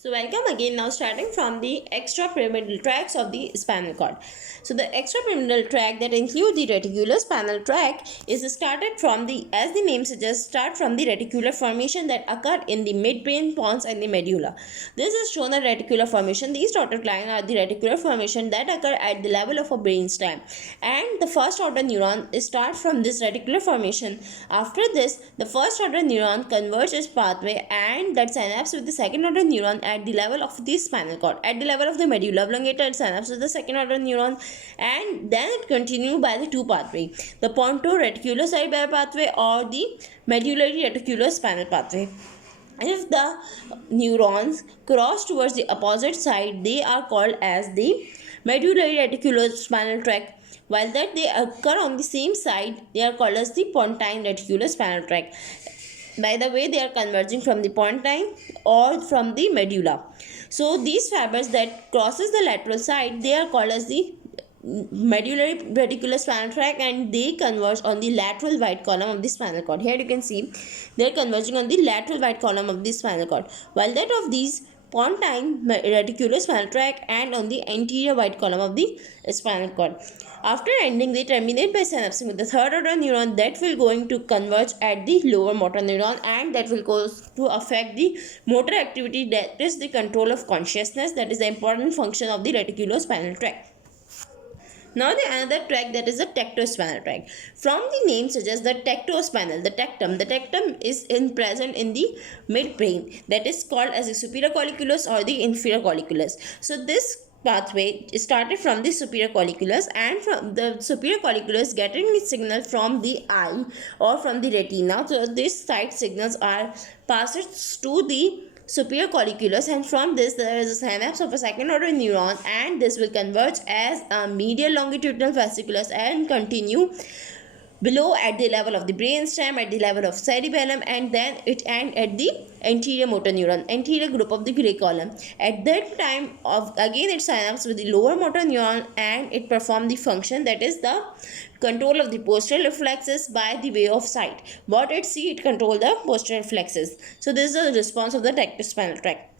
So welcome again, now starting from the extrapyramidal tracts of the spinal cord. So the extrapyramidal tract that include the reticulospinal tract is started from the, as the name suggests, start from the reticular formation that occur in the midbrain, pons and the medulla. This is shown a reticular formation. These dotted lines are the reticular formation that occur at the level of a brainstem, and the first order neuron starts from this reticular formation. After this, the first order neuron converges its pathway and that synapse with the second order neuron at the level of the spinal cord. At the level of the medulla oblongata, it synapse with the second order neuron, and then it continues by the two pathway, the ponto-reticulocerebellar pathway or the medullary reticulospinal pathway. If the neurons cross towards the opposite side, they are called as the medullary reticulospinal tract. While that they occur on the same side, they are called as the pontine reticulospinal tract. By the way, they are converging from the pontine or from the medulla. So these fibers that crosses the lateral side, they are called as the medullary reticulospinal tract, and they converge on the lateral white column of the spinal cord. Here you can see they are converging on the lateral white column of the spinal cord, while that of these pontine reticulospinal tract and on the anterior white column of the spinal cord. After ending, they terminate by synapsing with the third order neuron that will going to converge at the lower motor neuron, and that will go to affect the motor activity, that is the control of consciousness, that is the important function of the reticulospinal tract. Now the another tract, that is the Tectus Panel tract. From the name suggests the Tectus Panel, the tectum is present in the midbrain, that is called as the superior colliculus or the inferior colliculus. So this pathway started from the superior colliculus, and from the superior colliculus getting its signal from the eye or from the retina. So these sight signals are passed to the superior colliculus, and from this there is a synapse of a second order neuron, and this will converge as a medial longitudinal fasciculus and continue below at the level of the brainstem, at the level of cerebellum, and then it end at the anterior motor neuron, anterior group of the gray column. At that time of again it synapse with the lower motor neuron, and it perform the function, that is the control of the posterior reflexes by the way of sight. What it see, it control the posterior reflexes. So this is the response of the Tectus Panel tract.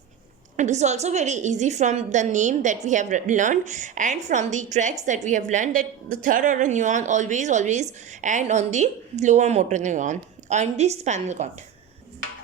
It is also very easy from the name that we have learned and from the tracks that we have learned, that the third order neuron always and on the lower motor neuron on the spinal cord.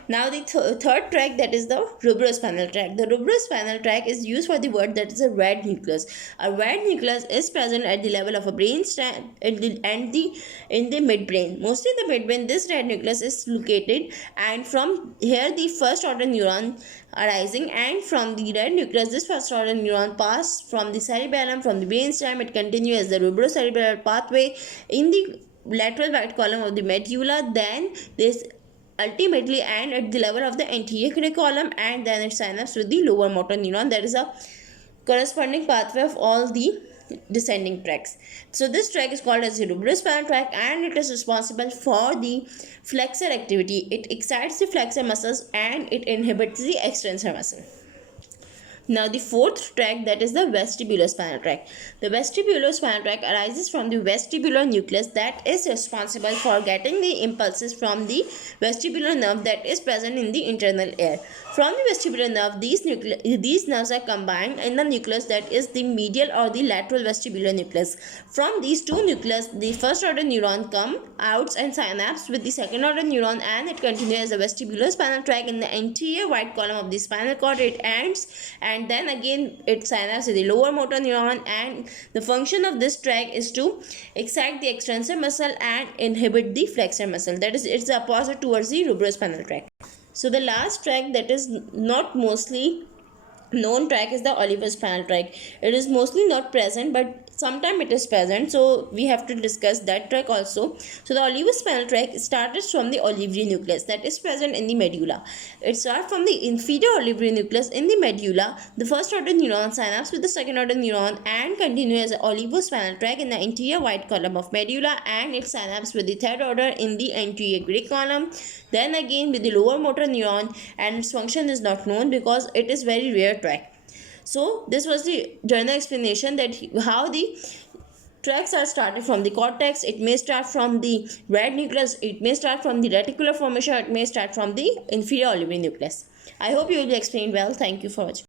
Now the third tract, that is the rubrospinal tract. The rubrospinal tract is used for the word that is a red nucleus. A red nucleus is present at the level of a brainstem and in the midbrain. Mostly the midbrain, this red nucleus is located, and from here the first order neuron arising, and from the red nucleus this first order neuron pass from the cerebellum, from the brainstem, it continues as the rubrocerebellar pathway in the lateral white column of the medulla. Then this ultimately and at the level of the anterior gray column, and then it synapse with the lower motor neuron. There is a corresponding pathway of all the descending tracts. So this tract is called as the rubrospinal tract, and it is responsible for the flexor activity. It excites the flexor muscles and it inhibits the extensor muscle. Now the fourth tract, that is the vestibulospinal tract. The vestibulospinal tract arises from the vestibular nucleus that is responsible for getting the impulses from the vestibular nerve that is present in the internal ear. From the vestibular nerve, these nerves are combined in the nucleus that is the medial or the lateral vestibular nucleus. From these two nucleus, the first order neuron come out and synapse with the second order neuron, and it continues as a vestibulospinal tract in the anterior white column of the spinal cord. It ends, and then again it synapses with the lower motor neuron, and the function of this tract is to excite the extensor muscle and inhibit the flexor muscle. That is, it's the opposite towards the rubrospinal tract. So the last tract that is not mostly known tract is the olivospinal tract. It is mostly not present, but sometimes it is present, so we have to discuss that tract also. So the olivospinal tract starts from the olivary nucleus that is present in the medulla. It starts from the inferior olivary nucleus in the medulla. The first order neuron synapse with the second order neuron and continues as an olivospinal tract in the anterior white column of medulla, and it synapse with the third order in the anterior gray column. Then again with the lower motor neuron, and its function is not known because it is very rare tract. So this was the general explanation that how the tracts are started from the cortex. It may start from the red nucleus, it may start from the reticular formation, it may start from the inferior olivary nucleus. I hope you will be explained well. Thank you for watching.